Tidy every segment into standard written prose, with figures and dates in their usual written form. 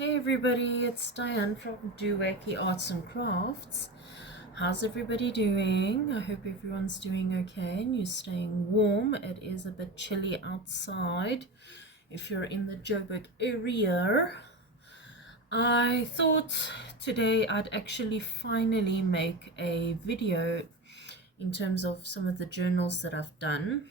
Hey everybody, it's Diane from Do Wacky Arts and Crafts. How's everybody doing? I hope everyone's doing okay and you're staying warm. It is a bit chilly outside if you're in the Joburg area. I thought today I'd actually finally make a video in terms of some of the journals that I've done.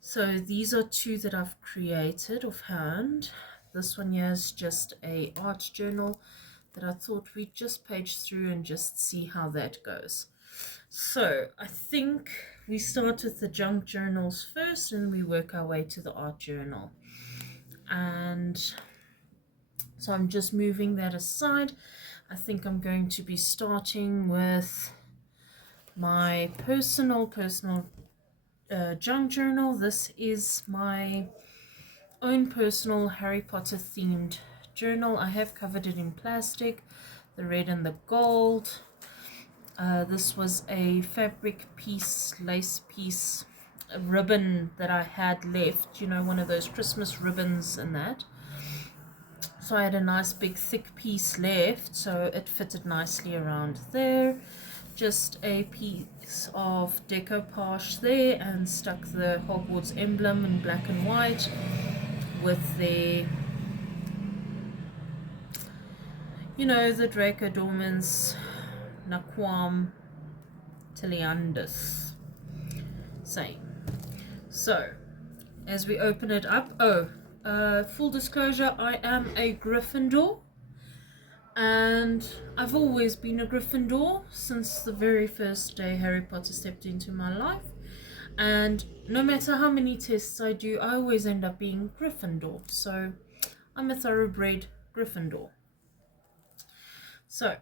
So these are two that I've created offhand. This one here is just a art journal that I thought we'd just page through and just see how that goes. So I think we start with the junk journals first and we work our way to the art journal. And so I'm just moving that aside. I think I'm going to be starting with my personal junk journal. This is my own personal Harry Potter themed journal. I have covered it in plastic, the red and the gold. This was a fabric piece, lace piece, a ribbon that I had left, you know, one of those Christmas ribbons and that. So I had a nice big thick piece left, so it fitted nicely around there. Just a piece of decoupage there and stuck the Hogwarts emblem in black and white with the, you know, the Draco Dormans Naquam Tiliandus saying. So as we open it up, full disclosure, I am a Gryffindor and I've always been a Gryffindor since the very first day Harry Potter stepped into my life, and no matter how many tests I do, I always end up being Gryffindor. So I'm a thoroughbred Gryffindor. So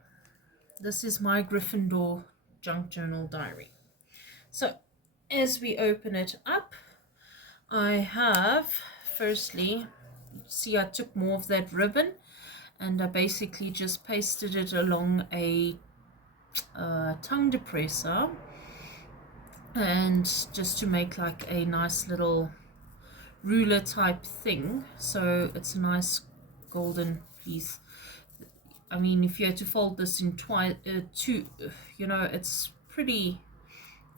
this is my Gryffindor junk journal diary. So as we open it up, I have, firstly, see I took more of that ribbon and I basically just pasted it along a tongue depressor, and just to make like a nice little ruler type thing, so it's a nice golden piece. I mean, if you had to fold this in two, you know, it's pretty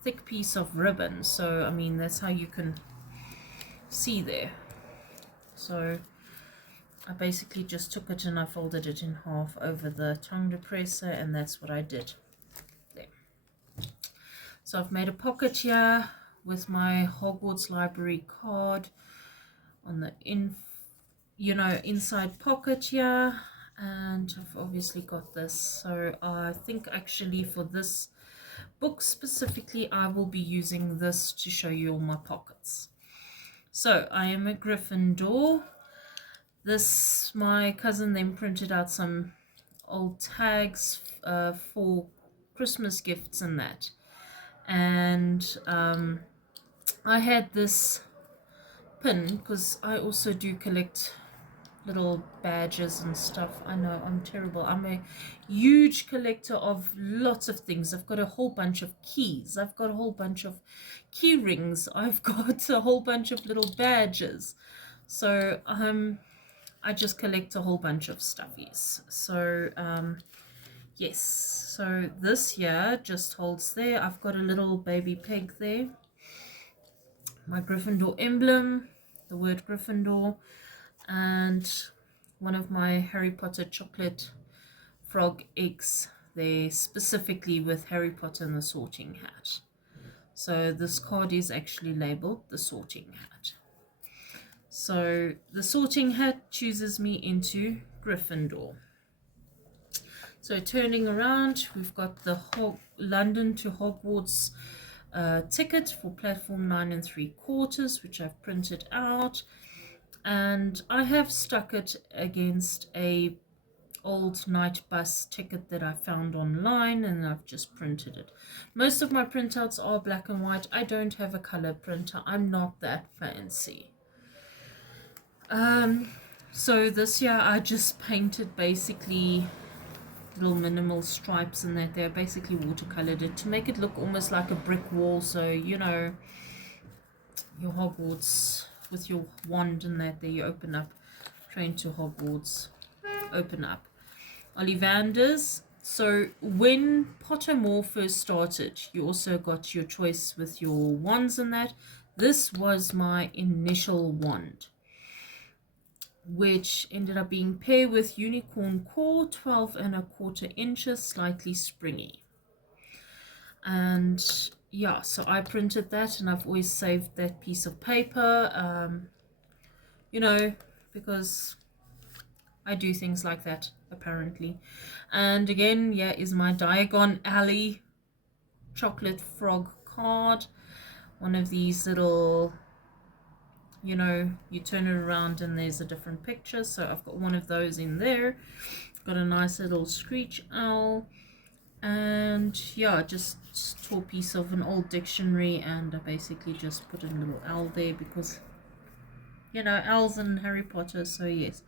thick piece of ribbon, so I mean that's how you can see there. So I basically just took it and I folded it in half over the tongue depressor, and that's what I did there. So I've made a pocket here with my Hogwarts Library card on the inside pocket here, and I've obviously got this. So I think actually for this book specifically I will be using this to show you all my pockets. So I am a Gryffindor. This, my cousin then printed out some old tags for Christmas gifts and that, and I had this pin because I also do collect little badges and stuff. I know I'm terrible. I'm a huge collector of lots of things. I've got a whole bunch of keys, I've got a whole bunch of key rings, I've got a whole bunch of little badges. So I just collect a whole bunch of stuffies. So yes, so this here just holds there. I've got a little baby pig there, my Gryffindor emblem, the word Gryffindor, and one of my Harry Potter chocolate frog eggs there, specifically with Harry Potter and the Sorting Hat. So this card is actually labeled the Sorting Hat. So the Sorting Hat chooses me into Gryffindor. So turning around, we've got the London to Hogwarts ticket for platform 9 3/4, which I've printed out, and I have stuck it against a old night bus ticket that I found online, and I've just printed it. Most of my printouts are black and white. I don't have a color printer. I'm not that fancy. So this year I just painted basically little minimal stripes and that. They're basically watercolored it to make it look almost like a brick wall, so you know, your Hogwarts with your wand and that there, you open up Train to Hogwarts. open up. Ollivanders. So when Pottermore first started, you also got your choice with your wands and that. This was my initial wand, which ended up being Pear with Unicorn Core, 12¼ inches, slightly springy. And yeah, so I printed that, and I've always saved that piece of paper, you know, because I do things like that, apparently. And again, yeah, is my Diagon Alley chocolate frog card. One of these little, you know, you turn it around and there's a different picture. So I've got one of those in there. Got a nice little screech owl. And yeah, just tore a piece of an old dictionary, and I basically just put a little owl there because, you know, owls in Harry Potter, so yes.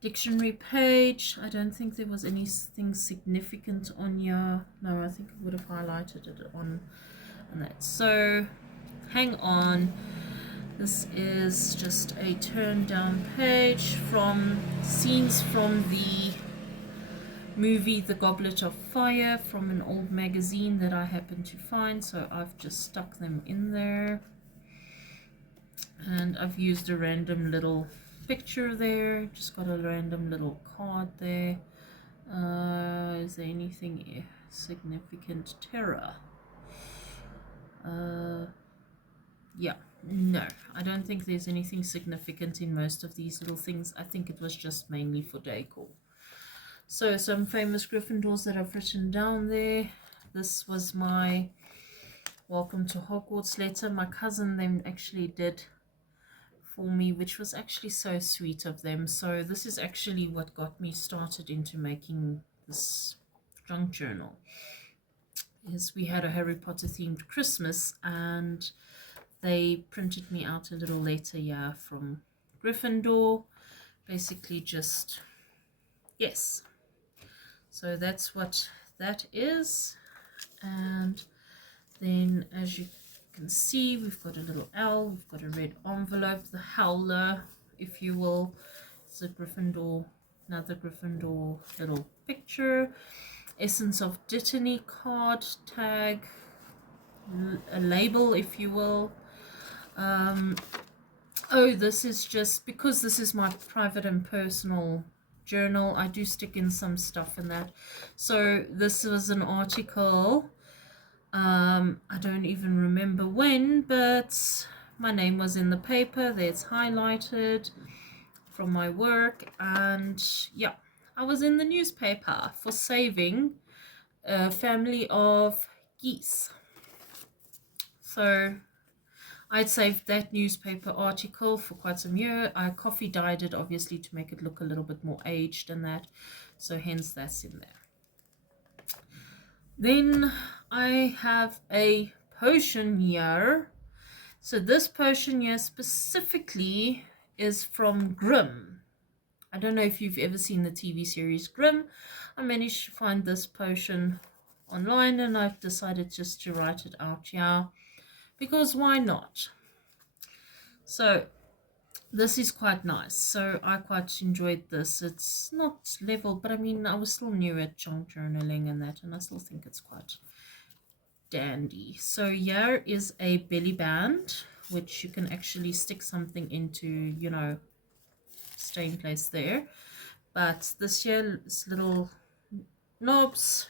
Dictionary page. I don't think there was anything significant on here. No, I think I would have highlighted it on that. So hang on. This is just a turned down page from scenes from the movie The Goblet of Fire, from an old magazine that I happened to find. So I've just stuck them in there. And I've used a random little picture there, just got a random little card there. Is there anything significant? Terror. Yeah, no, I don't think there's anything significant in most of these little things. I think it was just mainly for decor. So some famous Gryffindors that I've written down there. This was my welcome to Hogwarts letter. My cousin then actually did for me, which was actually so sweet of them. So this is actually what got me started into making this junk journal. Is we had a Harry Potter themed Christmas, and they printed me out a little letter, yeah, from Gryffindor, basically just, yes. So that's what that is. And then as you can see, we've got a little owl, we've got a red envelope, the howler, if you will. It's a Gryffindor, another Gryffindor little picture. Essence of Dittany card, tag, a label, if you will. Oh, this is just because this is my private and personal journal. I do stick in some stuff in that. So this was an article. I don't even remember when, but my name was in the paper. There it's highlighted from my work, and yeah, I was in the newspaper for saving a family of geese. So I'd saved that newspaper article for quite some years. I coffee dyed it, obviously, to make it look a little bit more aged and that. So hence that's in there. Then I have a potion here. So this potion here specifically is from Grimm. I don't know if you've ever seen the TV series Grimm. I managed to find this potion online, and I've decided just to write it out here because why not? So this is quite nice. So I quite enjoyed this. It's not level, but I mean, I was still new at junk journaling and that, and I still think it's quite dandy. So here is a belly band, which you can actually stick something into, you know, stay in place there. But this here is little knobs.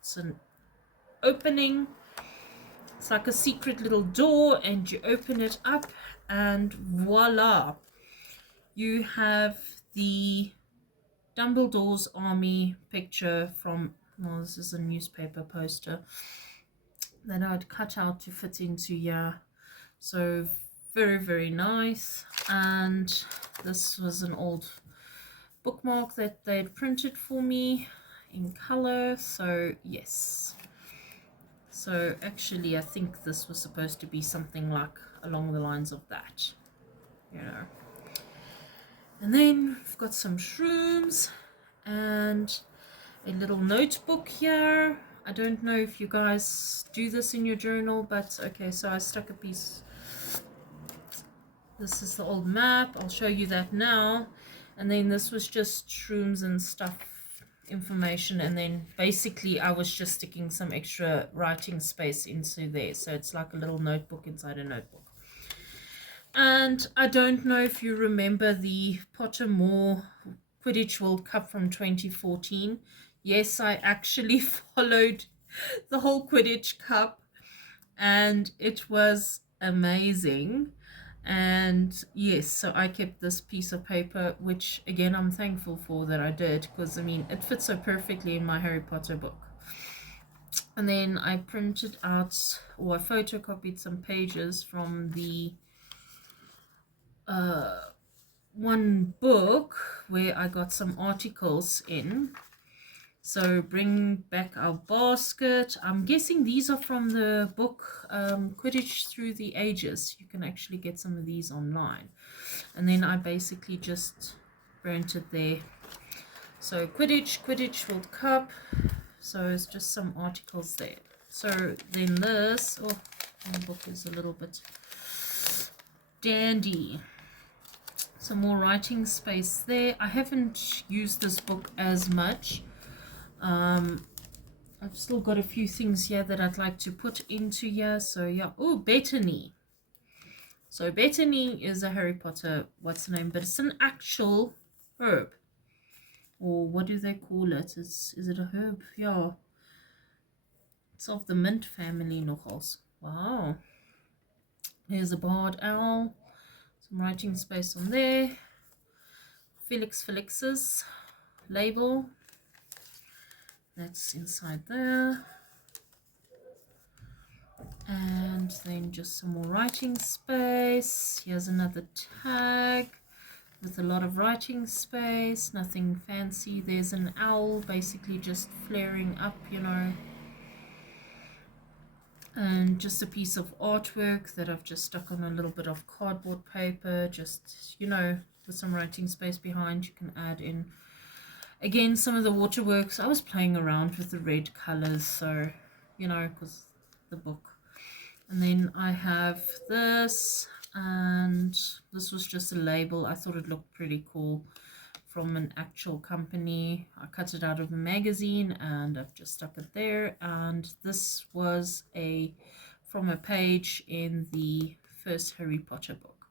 It's an opening. It's like a secret little door, and you open it up, and voila, you have the Dumbledore's army picture from, well, this is a newspaper poster that I'd cut out to fit into here. So very, very nice. And this was an old bookmark that they'd printed for me in color. So yes. So actually I think this was supposed to be something like along the lines of that, you know. And then we've got some shrooms and a little notebook here. I don't know if you guys do this in your journal, but okay, so I stuck a piece. This is the old map. I'll show you that now. And then this was just shrooms and stuff information, and then basically I was just sticking some extra writing space into there, so it's like a little notebook inside a notebook. And I don't know if you remember the Pottermore Quidditch World Cup from 2014. Yes, I actually followed the whole Quidditch Cup, and it was amazing. And yes, so I kept this piece of paper, which again I'm thankful for that I did, because I mean it fits so perfectly in my Harry Potter book. And then I printed out, or I photocopied some pages from the one book where I got some articles in. So bring back our basket. I'm guessing these are from the book Quidditch Through the Ages. You can actually get some of these online. And then I basically just burnt it there. So Quidditch World Cup. So it's just some articles there. So then this, oh, my book is a little bit dandy. Some more writing space there. I haven't used this book as much. I've still got a few things here that I'd like to put into here. So yeah, oh, Bethany. So Bethany is a Harry Potter, what's the name? But it's an actual herb. Or what do they call it? Is it a herb? Yeah. It's of the mint family nogals. Wow. Here's a barred owl. Some writing space on there. Felix's label. That's inside there. And then just some more writing space. Here's another tag with a lot of writing space, nothing fancy. There's an owl basically just flaring up, you know. And just a piece of artwork that I've just stuck on a little bit of cardboard paper, just, you know, with some writing space behind. You can add in, again, some of the waterworks. I was playing around with the red colors, so, you know, because the book. And then I have this, and this was just a label. I thought it looked pretty cool from an actual company. I cut it out of a magazine and I've just stuck it there. And this was from a page in the first Harry Potter book.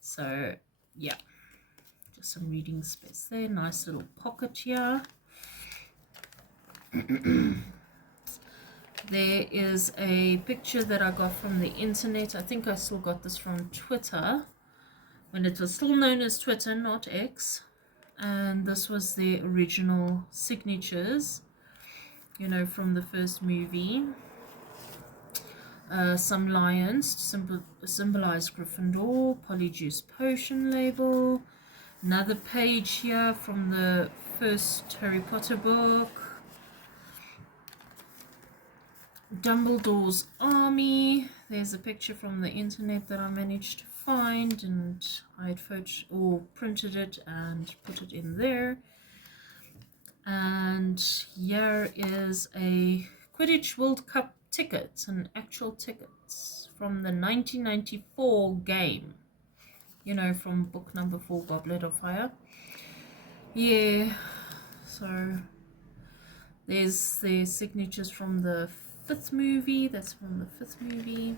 So yeah, just some reading space there. Nice little pocket here. There is a picture that I got from the internet. I think I still got this from Twitter, when it was still known as Twitter, not X. And this was the original signatures, you know, from the first movie. Some lions to symbolize Gryffindor. Polyjuice potion label. Another page here from the first Harry Potter book. Dumbledore's army. There's a picture from the internet that I managed to find, and I had printed it and put it in there. And here is a Quidditch World Cup ticket, an actual ticket from the 1994 game, you know, from book number 4, Goblet of Fire. Yeah, so there's the signatures from the 5th movie. That's from the 5th movie.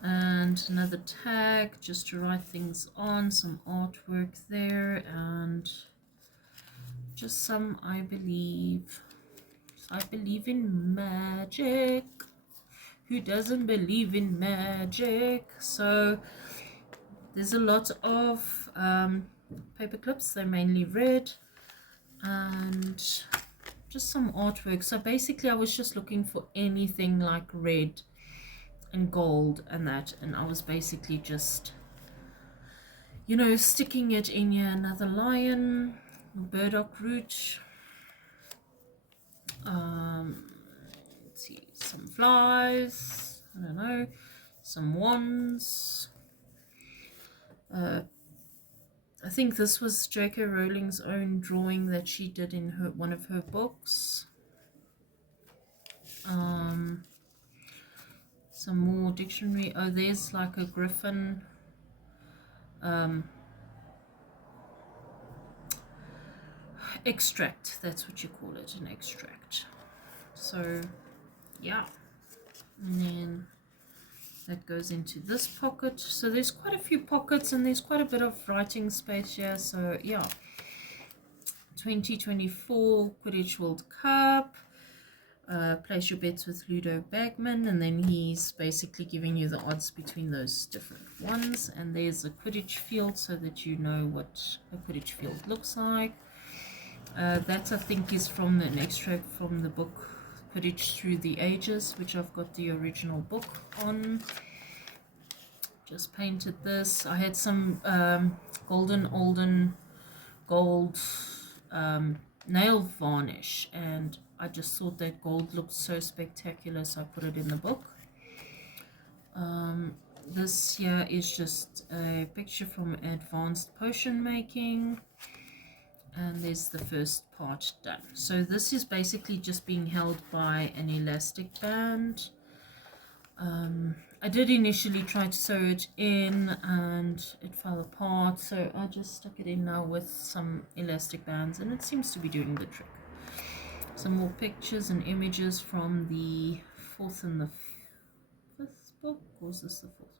And another tag just to write things on, some artwork there, and just some, I believe in magic. Who doesn't believe in magic? So there's a lot of paper clips. They're mainly red, and just some artwork. So basically I was just looking for anything like red and gold and that, and I was basically just, you know, sticking it in here. Another lion, burdock root, let's see, some flies, I don't know, some wands. I think this was J.K. Rowling's own drawing that she did in one of her books. Some more dictionary. Oh, there's like a griffin extract, that's what you call it, an extract. So yeah, and then that goes into this pocket. So there's quite a few pockets and there's quite a bit of writing space here. So yeah, 2024 Quidditch World Cup. Place your bets with Ludo Bagman, and then he's basically giving you the odds between those different ones. And there's a Quidditch field so that you know what a Quidditch field looks like. That I think is from an extract from the book Quidditch Through the Ages, which I've got the original book on. Just painted this. I had some golden gold nail varnish, and I just thought that gold looked so spectacular, so I put it in the book. This here is just a picture from Advanced Potion Making, and there's the first part done. So this is basically just being held by an elastic band. I did initially try to sew it in and it fell apart, so I just stuck it in now with some elastic bands, and it seems to be doing the trick. Some more pictures and images from the 4th and the 5th book, or is this the 4th book?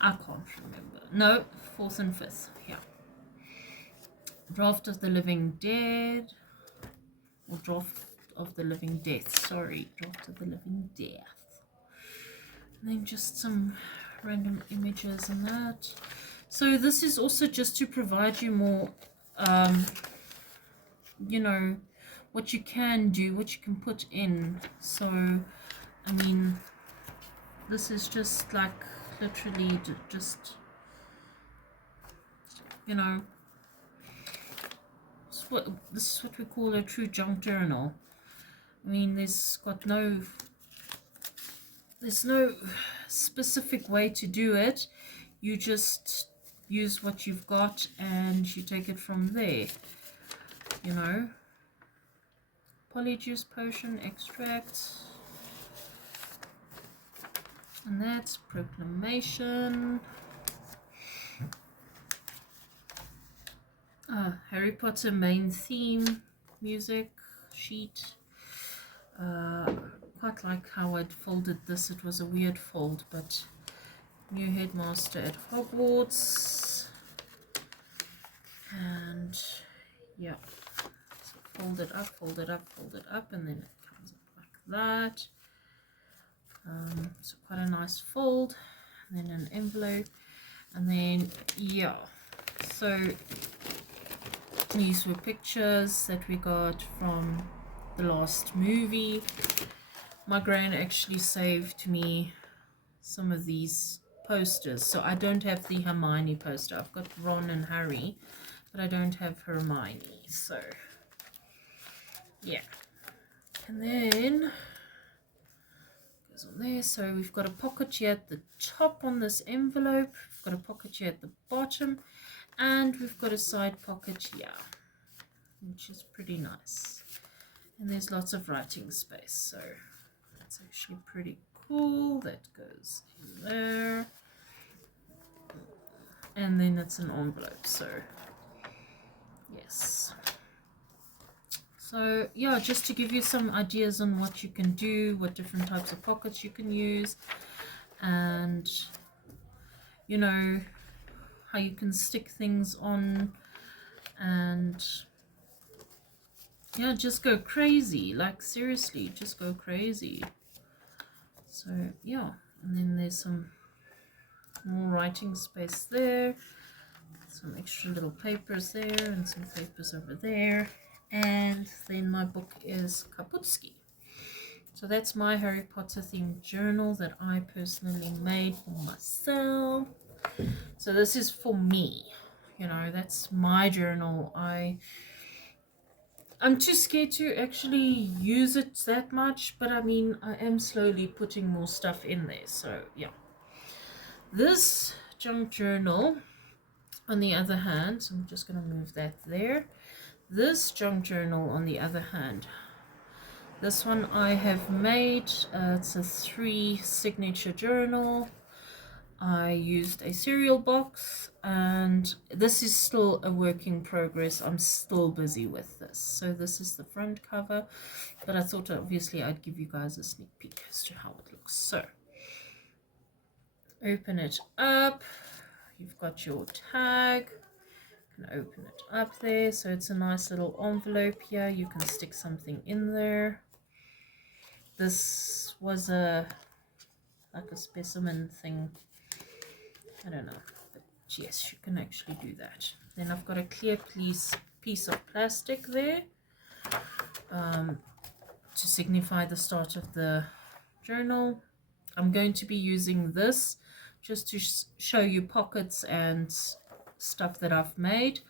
I can't remember. No, 4th and 5th, yeah. Draft of the Living Dead, or Draft of the Living Death, sorry, Draft of the Living Death. And then just some random images and that. So this is also just to provide you more, you know, what you can do, what you can put in. So, I mean, this is just like literally just, you know, this is what we call a true junk journal. I mean, there's no specific way to do it. You just use what you've got and you take it from there, you know. Polyjuice potion extract, and that's proclamation. Harry Potter main theme music sheet. Quite like how I'd folded this. It was a weird fold, but new headmaster at Hogwarts, and yeah, so fold it up, and then it comes up like that. So quite a nice fold, and then an envelope, and then yeah, so these were pictures that we got from the last movie. My gran actually saved me some of these posters, so I don't have the Hermione poster. I've got Ron and Harry, but I don't have Hermione, so yeah. And then goes on there. So we've got a pocket here at the top on this envelope, we've got a pocket here at the bottom, and we've got a side pocket here, which is pretty nice, and there's lots of writing space, so that's actually pretty cool. That goes in there, and then it's an envelope, so yes. So yeah, just to give you some ideas on what you can do, what different types of pockets you can use, and you know how you can stick things on, and yeah, just go crazy, like seriously, just go crazy. So yeah, and then there's some more writing space there, some extra little papers there, and some papers over there, and then my book is Kaputski. So that's my Harry Potter themed journal that I personally made for myself. So this is for me, you know, that's my journal. I'm too scared to actually use it that much, but I mean, I am slowly putting more stuff in there, so yeah. This junk journal, on the other hand, so I'm just going to move that there. This junk journal, on the other hand, this one I have made, it's a 3 signature journal. I used a cereal box and this is still a work in progress. I'm still busy with this. So this is the front cover, but I thought obviously I'd give you guys a sneak peek as to how it looks. So open it up, you've got your tag. You can open it up there, so it's a nice little envelope here. You can stick something in there. This was like a specimen thing, I don't know, but yes, you can actually do that. Then I've got a clear piece of plastic there, to signify the start of the journal. I'm going to be using this just to show you pockets and stuff that I've made.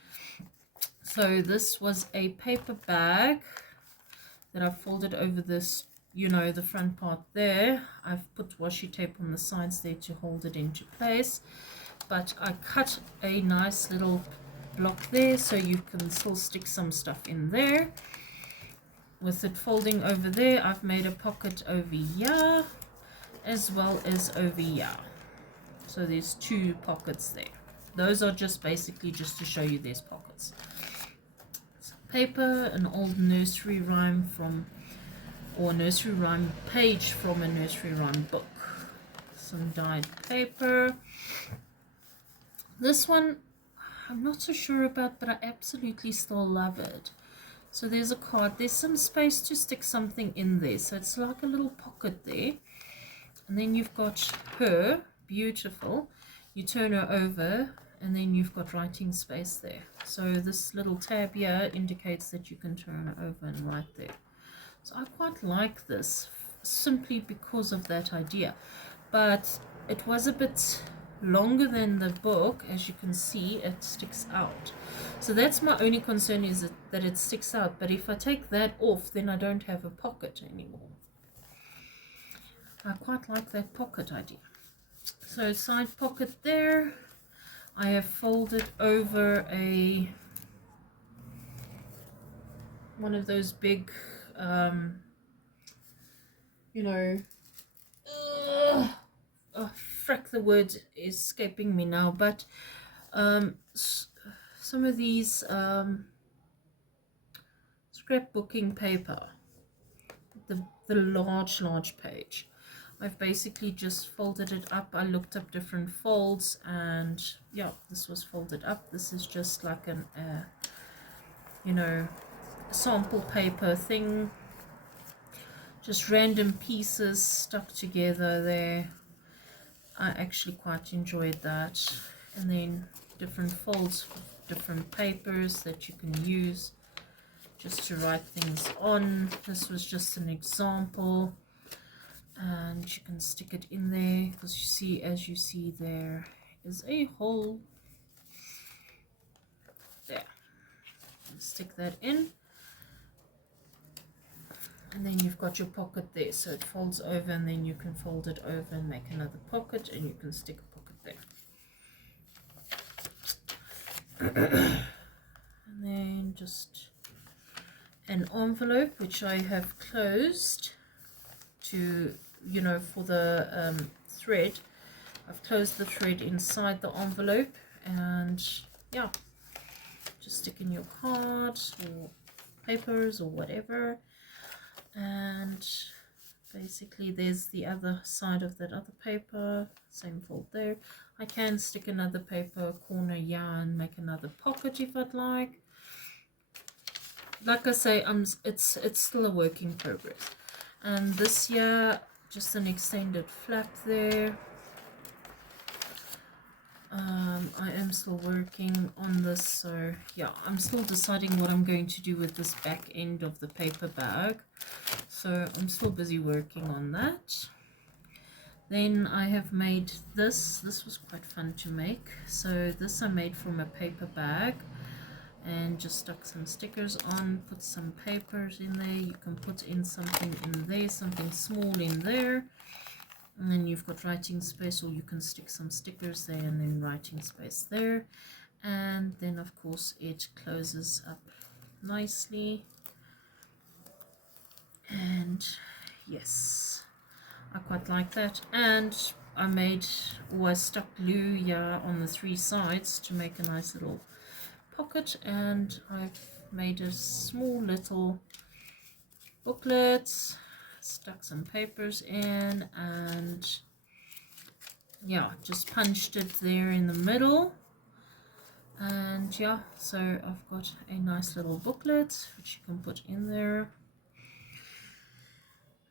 So this was a paper bag that I've folded over this, you know, the front part there. I've put washi tape on the sides there to hold it into place, but I cut a nice little block there so you can still stick some stuff in there. With it folding over there, I've made a pocket over here as well as over here. So there's two pockets there. Those are just basically just to show you there's pockets. Some paper, an old nursery rhyme from, or nursery rhyme page from a nursery rhyme book. Some dyed paper. This one I'm not so sure about, but I absolutely still love it. So there's a card, there's some space to stick something in there, so it's like a little pocket there. And then you've got her, beautiful. You turn her over and then you've got writing space there. So this little tab here indicates that you can turn her over and write there. So I quite like this simply because of that idea. But it was a bit longer than the book. As you can see, it sticks out. So that's my only concern, is that it sticks out. But if I take that off, then I don't have a pocket anymore. I quite like that pocket idea. So side pocket there. I have folded over one of those big, you know, oh frick, the word is escaping me now, but some of these scrapbooking paper, the large page. I've basically just folded it up. I looked up different folds, and yeah, this was folded up. This is just like an you know, sample paper thing, just random pieces stuck together there. I actually quite enjoyed that. And then different folds for different papers that you can use just to write things on. This was just an example, and you can stick it in there because you see, as you see, there is a hole there. Stick that in, and then you've got your pocket there, so it folds over, and then you can fold it over and make another pocket, and you can stick a pocket there. And then just an envelope which I have closed to, you know, for the thread. I've closed the thread inside the envelope, and yeah, just stick in your cards or papers or whatever. And basically there's the other side of that other paper, same fold there. I can stick another paper corner here and make another pocket if I'd like. Like I say, it's still a work in progress. And this here, just an extended flap there. I am still working on this, so yeah, I'm still deciding what I'm going to do with this back end of the paper bag, so I'm still busy working on that. Then I have made this was quite fun to make. So this I made from a paper bag and just stuck some stickers on, put some papers in there. You can put in something in there, something small in there. And then you've got writing space, or you can stick some stickers there and then writing space there. And then of course it closes up nicely. And yes, I quite like that. And I made, or I stuck glue here on the 3 sides to make a nice little pocket, and I've made a small little booklet, stuck some papers in, and yeah, just punched it there in the middle. And yeah, so I've got a nice little booklet which you can put in there.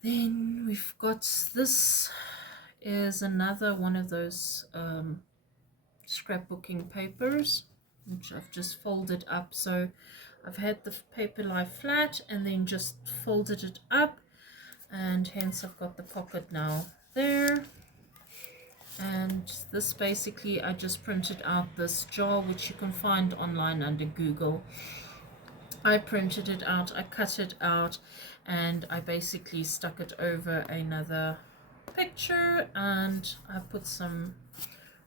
Then we've got, this is another one of those scrapbooking papers which I've just folded up. So I've had the paper lie flat and then just folded it up, and hence I've got the pocket now there. And this, basically I just printed out this jar, which you can find online under Google. I printed it out, I cut it out, and I basically stuck it over another picture, and I put some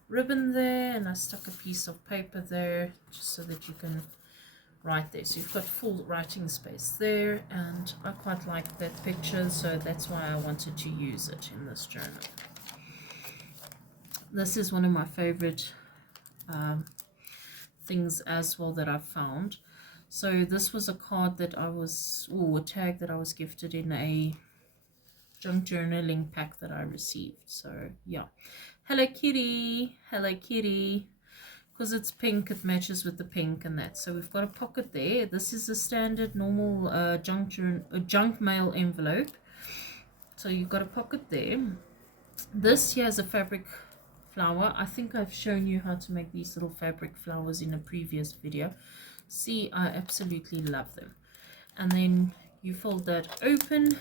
ribbon there, and I stuck a piece of paper there just so that you can write there. So you've got full writing space there, and I quite like that picture, so that's why I wanted to use it in this journal. This is one of my favorite things as well that I've found. So this was a card that I was, or a tag that I was gifted in a junk journaling pack that I received. So yeah, Hello Kitty, Hello Kitty, because it's pink, it matches with the pink and that. So we've got a pocket there. This is a standard normal junk mail envelope. So you've got a pocket there. This here is a fabric flower. I think I've shown you how to make these little fabric flowers in a previous video. See, I absolutely love them. And then you fold that open,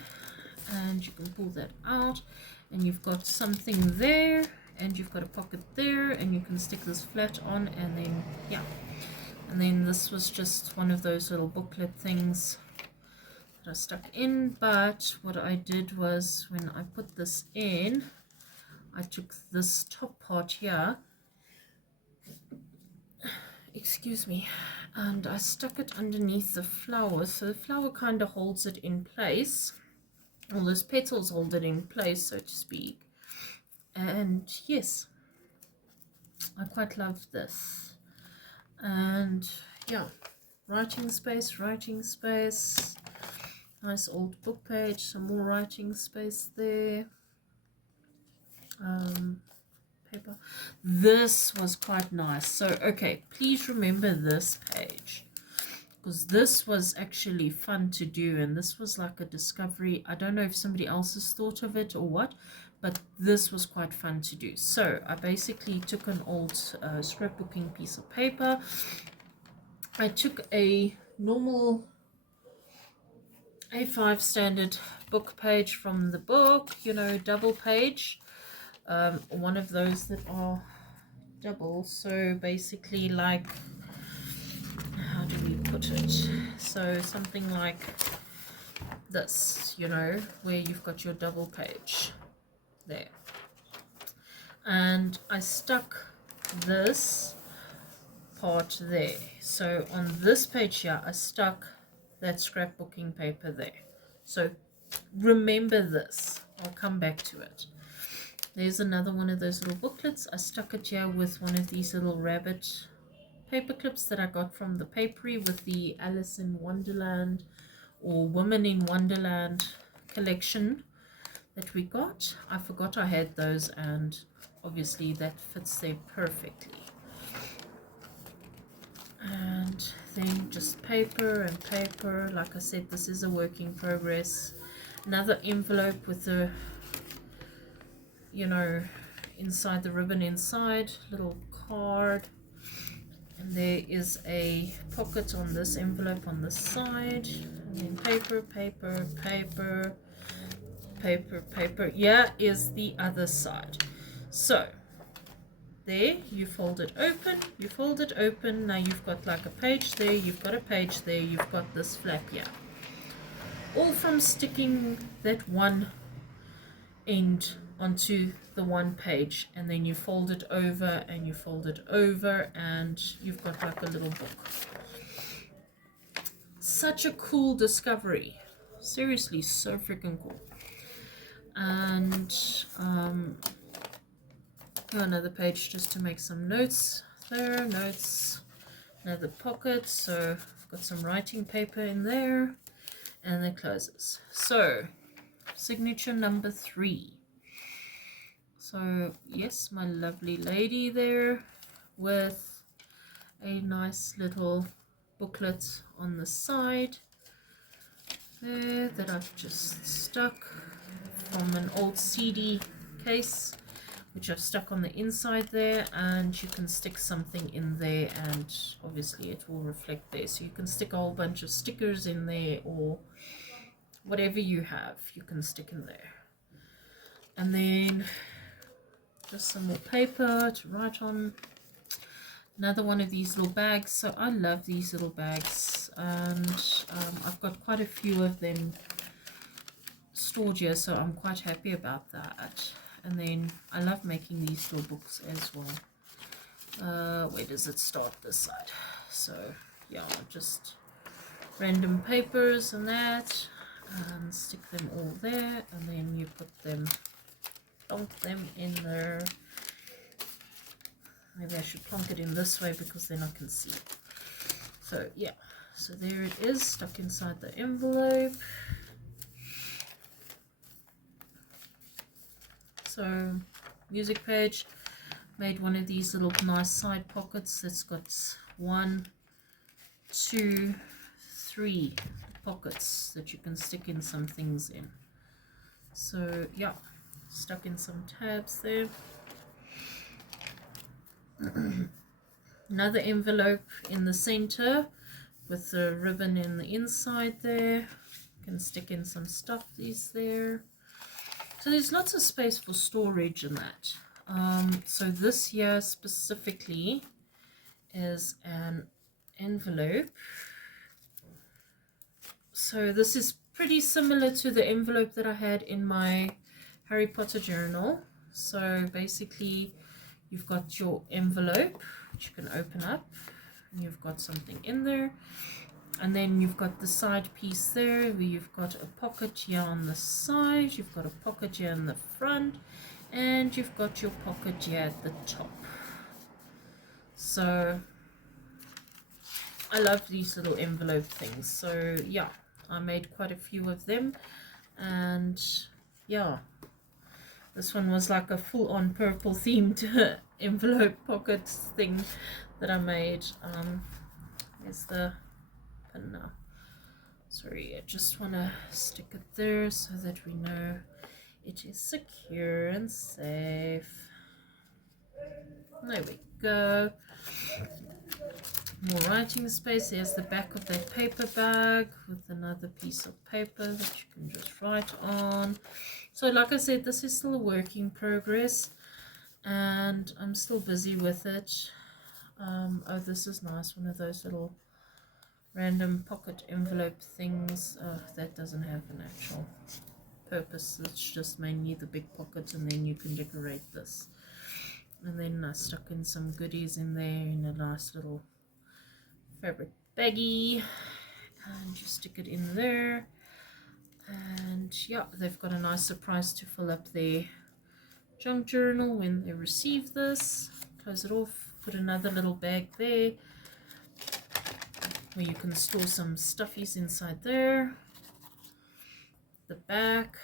and you can pull that out, and you've got something there, and you've got a pocket there, and you can stick this flat on, and then yeah. And then this was just one of those little booklet things that I stuck in. But what I did was, when I put this in, I took this top part here, excuse me, and I stuck it underneath the flower, so the flower kind of holds it in place. All those petals hold it in place, so to speak. And yes, I quite love this. And yeah, writing space, nice old book page, some more writing space there. Paper. This was quite nice. So okay, please remember this page, because this was actually fun to do, and this was like a discovery. I don't know if somebody else has thought of it or what, but this was quite fun to do. So I basically took an old scrapbooking piece of paper. I took a normal A5 standard book page from the book, you know, double page. One of those that are double, so basically, like, how do we put it, so something like this, you know, where you've got your double page there. And I stuck this part there, so on this page here I stuck that scrapbooking paper there. So remember this, I'll come back to it. There's another one of those little booklets. I stuck it here with one of these little rabbit paper clips that I got from the Papery with the Alice in Wonderland or Woman in Wonderland collection that we got. I forgot I had those, and obviously that fits there perfectly. And then just paper and paper. Like I said, this is a work in progress. Another envelope with the, you know, inside the ribbon inside, little card, and there is a pocket on this envelope on this side, and then paper, paper, paper, paper, paper. Here is the other side. So there, you fold it open, you fold it open. Now you've got like a page there, you've got a page there, you've got this flap here, all from sticking that one end onto the one page, and then you fold it over and you fold it over, and you've got like a little book. Such a cool discovery, seriously, so freaking cool. And Here, another page just to make some notes there. Notes. Another pocket. So I've got some writing paper in there. And it closes. So signature number 3. So yes, my lovely lady there with a nice little booklet on the side there that I've just stuck from an old CD case, which I've stuck on the inside there, and you can stick something in there and obviously it will reflect there. So you can stick a whole bunch of stickers in there, or whatever you have you can stick in there. And then just some more paper to write on. Another one of these little bags. So I love these little bags, and I've got quite a few of them stored here, so I'm quite happy about that. And then I love making these little books as well. Where does it start? This side. So yeah, just random papers and that, and stick them all there, and then you put them, plonk them in there. Maybe I should plonk it in this way because then I can see. So yeah, so there it is, stuck inside the envelope. So music page, made one of these little nice side pockets that's got 1, 2, 3 pockets that you can stick in some things in. So yeah, stuck in some tabs there. Another envelope in the center with the ribbon in the inside there. You can stick in some stuff these there. So there's lots of space for storage in that. So this here specifically is an envelope. So this is pretty similar to the envelope that I had in my Harry Potter journal. So basically you've got your envelope, which you can open up, and you've got something in there. And then you've got the side piece there where you've got a pocket here on the side, you've got a pocket here in the front, and you've got your pocket here at the top. So I love these little envelope things. So yeah, I made quite a few of them, and yeah, this one was like a full-on purple themed envelope pocket thing that I made. Here's the pin now. Sorry, I just want to stick it there so that we know it is secure and safe. There we go. More writing space. Here's the back of that paper bag with another piece of paper that you can just write on. So like I said, this is still a work in progress, and I'm still busy with it. Oh, this is nice, one of those little random pocket envelope things. That doesn't have an actual purpose, it's just mainly the big pockets, and then you can decorate this. And then I stuck in some goodies in there in a nice little fabric baggie, and you stick it in there. And yeah, they've got a nice surprise to fill up their junk journal when they receive this. Close it off, put another little bag there where you can store some stuffies inside there. The back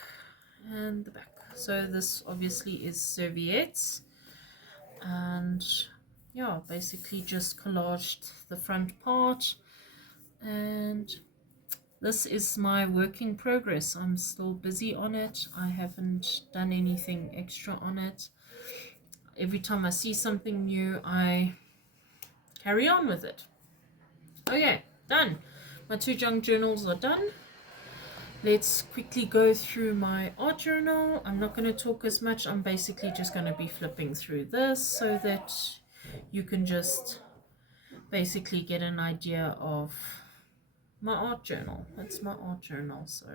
and the back. So this obviously is serviettes, and yeah, basically just collaged the front part, and this is my work in progress. I'm still busy on it. I haven't done anything extra on it. Every time I see something new, I carry on with it. Okay, done. My 2 junk journals are done. Let's quickly go through my art journal. I'm not going to talk as much. I'm basically just going to be flipping through this so that you can just basically get an idea of my art journal. That's my art journal. So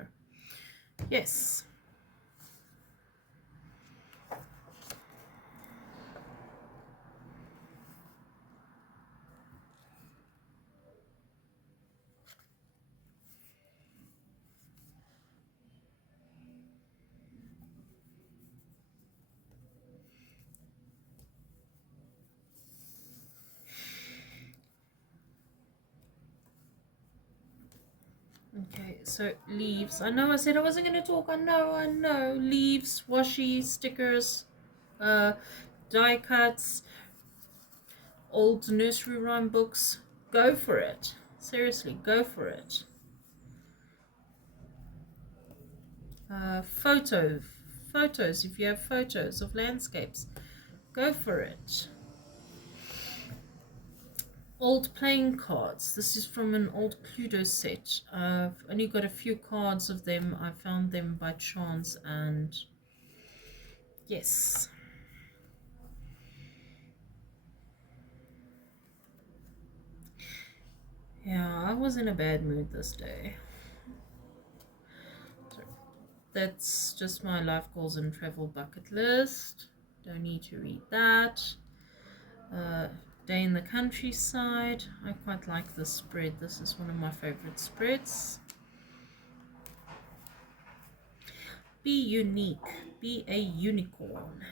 yes. Okay, so leaves. I know I said I wasn't going to talk. I know. Leaves, washi, stickers, uh, die cuts, old nursery rhyme books. Go for it. Seriously, go for it. Photos. If you have photos of landscapes, go for it. Old playing cards. This is from an old Cluedo set. I've only got a few cards of them. I found them by chance, and yes. Yeah, I was in a bad mood this day. So that's just my life goals and travel bucket list. Don't need to read that. Day in the countryside. I quite like this spread. This is one of my favorite spreads. Be unique. Be a unicorn.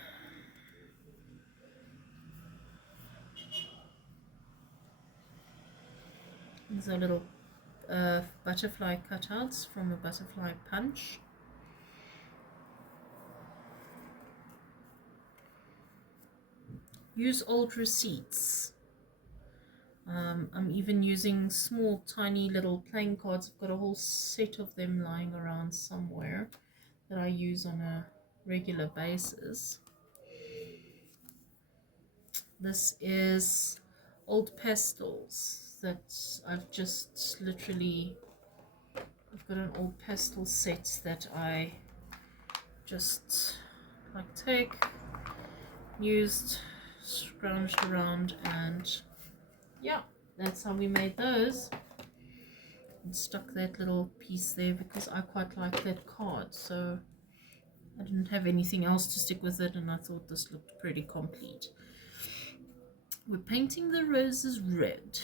These are little butterfly cutouts from a butterfly punch. Use old receipts. I'm even using small tiny little playing cards. I've got a whole set of them lying around somewhere that I use on a regular basis. This is old pastels that I've just literally, I've got an old pastel set that I just like take, used, scrounged around, and yeah, that's how we made those. And stuck that little piece there because I quite like that card, so I didn't have anything else to stick with it, and I thought this looked pretty complete. We're painting the roses red.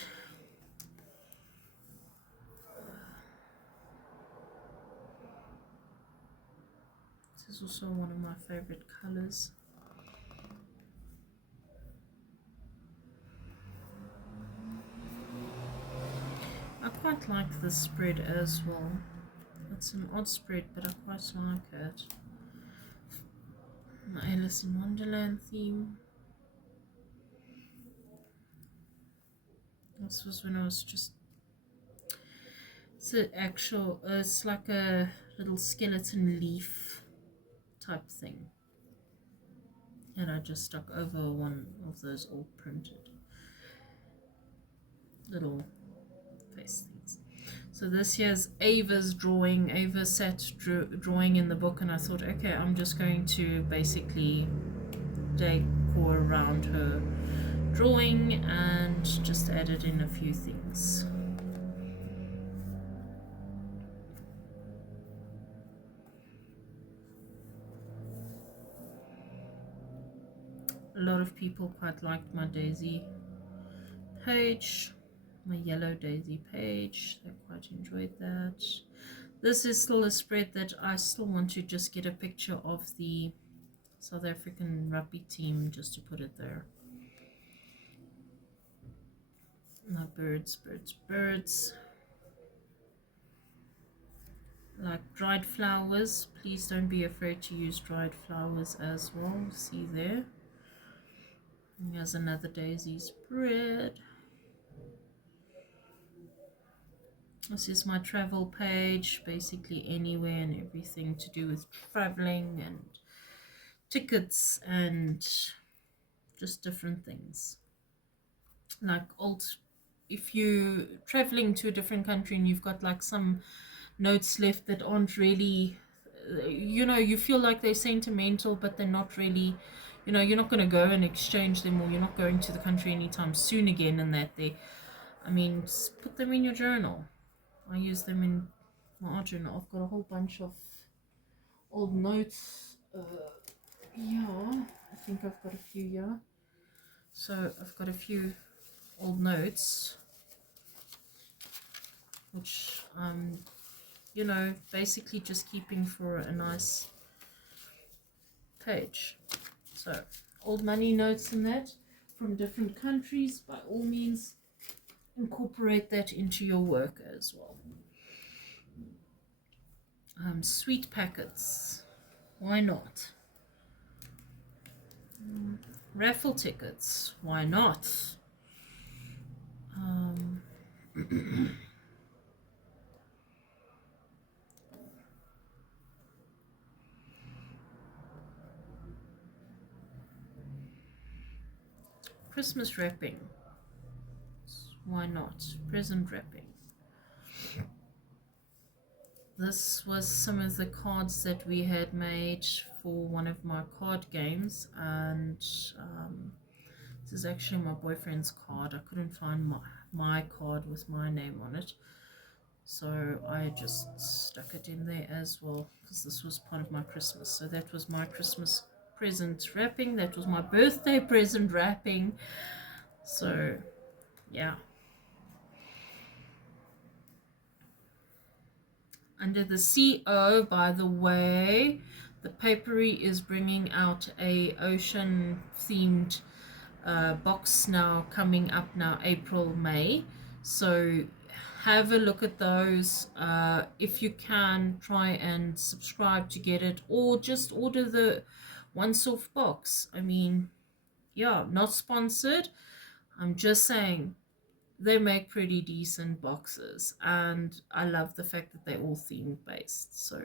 This is also one of my favorite colors. I quite like this spread as well. It's an odd spread, but I quite like it. My Alice in Wonderland theme. This was when I was just... it's like a little skeleton leaf type thing. And I just stuck over one of those all printed little face things. So this here's Ava's drawing. Ava sat drawing in the book, and I thought, okay, I'm just going to basically decor around her drawing and just added in a few things. A lot of people quite liked my daisy page, my yellow daisy page. They quite enjoyed that. This is still a spread that I still want to just get a picture of the South African rugby team just to put it there. No, birds. Like dried flowers. Please don't be afraid to use dried flowers as well. See there. And here's another daisy spread. This is my travel page, basically anywhere and everything to do with traveling and tickets and just different things. Like if you're traveling to a different country and you've got like some notes left that aren't really, you feel like they're sentimental, but they're not really, you're not going to go and exchange them, or you're not going to the country anytime soon again, and just put them in your journal. I use them in my art journal. I've got a whole bunch of old notes. I think I've got a few here. So I've got a few old notes, which basically just keeping for a nice page. So old money notes in that from different countries. By all means, incorporate that into your work as well. Sweet packets. Why not? Raffle tickets. Why not? Um, Christmas wrapping. Why not? Present wrapping. This was some of the cards that we had made for one of my card games, and this is actually my boyfriend's card. I couldn't find my card with my name on it, so I just stuck it in there as well, because this was part of my Christmas. So that was my Christmas present wrapping. That was my birthday present wrapping. So yeah. Under the CO, by the way, the Papery is bringing out a ocean themed box now, coming up now April, May. So have a look at those. If you can, try and subscribe to get it, or just order the once-off box. I mean, yeah, not sponsored. I'm just saying they make pretty decent boxes, and I love the fact that they're all theme based, so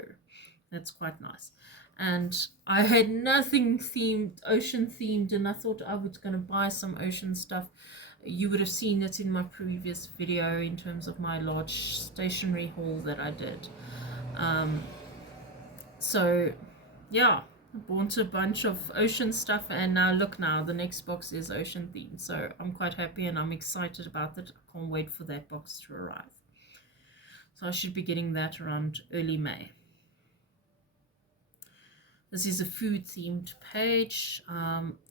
that's quite nice. And I had nothing themed, ocean themed, and I thought I was going to buy some ocean stuff. You would have seen it in my previous video in terms of my large stationery haul that I did. So yeah, I bought a bunch of ocean stuff, and now look, now the next box is ocean themed, so I'm quite happy and I'm excited about it. I can't wait for that box to arrive. So I should be getting that around early May. This is a food themed page.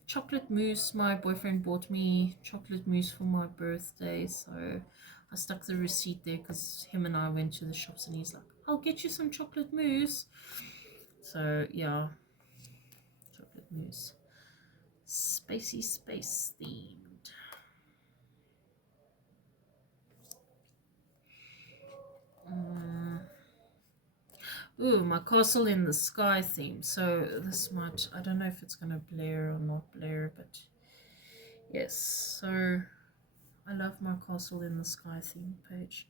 Chocolate mousse. My boyfriend bought me chocolate mousse for my birthday, so I stuck the receipt there because him and I went to the shops, and he's like, I'll get you some chocolate mousse. So yeah, chocolate mousse. Spacey space themed. Ooh, my castle in the sky theme. So this might, I don't know if it's going to blare or not blare, but yes. So I love my castle in the sky theme page,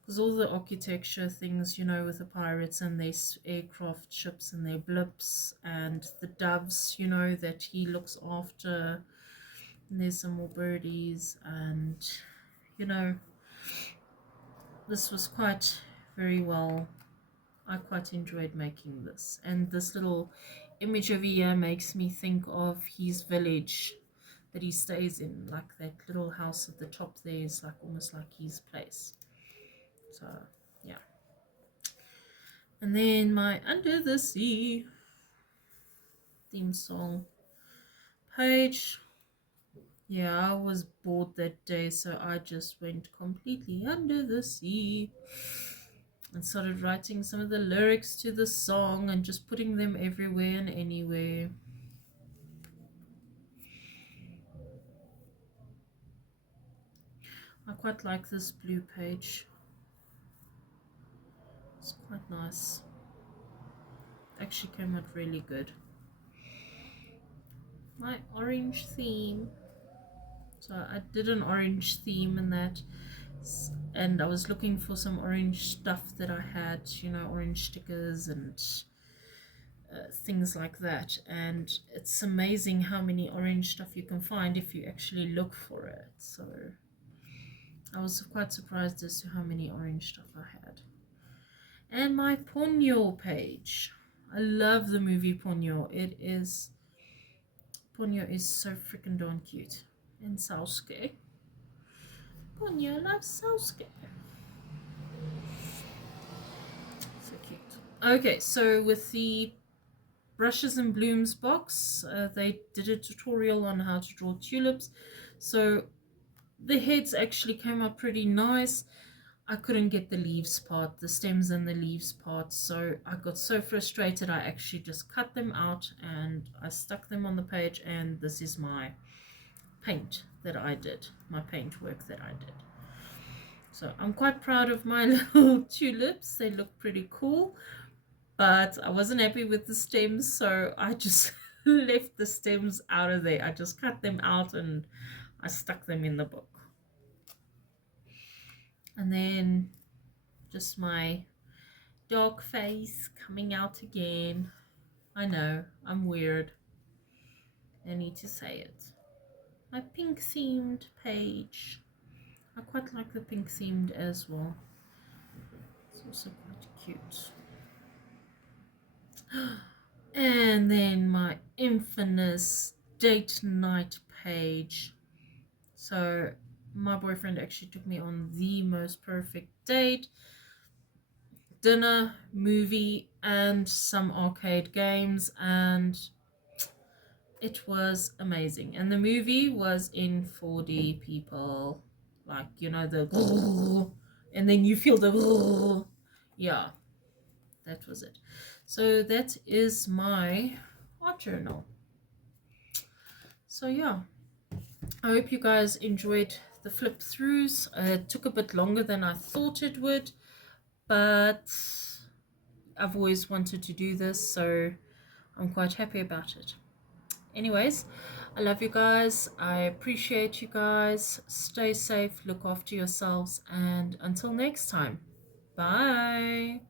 because all the architecture things, you know, with the pirates and their aircraft ships and their blips and the doves, you know, that he looks after. And there's some more birdies, and you know, this was quite very well. I quite enjoyed making this, and this little image over here makes me think of his village that he stays in, like that little house at the top there is like almost like his place. So yeah. And then my Under the Sea theme song page. Yeah, I was bored that day, so I just went completely under the sea and started writing some of the lyrics to the song and just putting them everywhere and anywhere. I quite like this blue page. It's quite nice. Actually came out really good. My orange theme. So I did an orange theme in that, and I was looking for some orange stuff that I had, you know, orange stickers and things like that. And it's amazing how many orange stuff you can find if you actually look for it. So I was quite surprised as to how many orange stuff I had. And my Ponyo page. I love the movie Ponyo. Ponyo is so freaking darn cute. And Sasuke. Ponyo loves Sasuke. So cute. Okay, so with the Brushes and Blooms box, they did a tutorial on how to draw tulips. So the heads actually came out pretty nice. I couldn't get the leaves part, the stems and the leaves part, so I got so frustrated I actually just cut them out and I stuck them on the page, and this is my paint that I did, my paint work that I did. So I'm quite proud of my little tulips. They look pretty cool. but I wasn't happy with the stems, so I just left the stems out of there. I just cut them out and I stuck them in the book. And then just my dog face coming out again. I know, I'm weird. I need to say it. My pink themed page. I quite like the pink themed as well. It's also quite cute. And then my infamous date night page. So my boyfriend actually took me on the most perfect date. Dinner, movie, and some arcade games, and it was amazing. And the movie was in 4D, people. Like, you know, the and then you feel the yeah, that was it. So that is my art journal. So yeah, I hope you guys enjoyed the flip throughs. It took a bit longer than I thought it would, but I've always wanted to do this, so I'm quite happy about it. Anyways, I love you guys. I appreciate you guys. Stay safe, look after yourselves, and until next time, bye.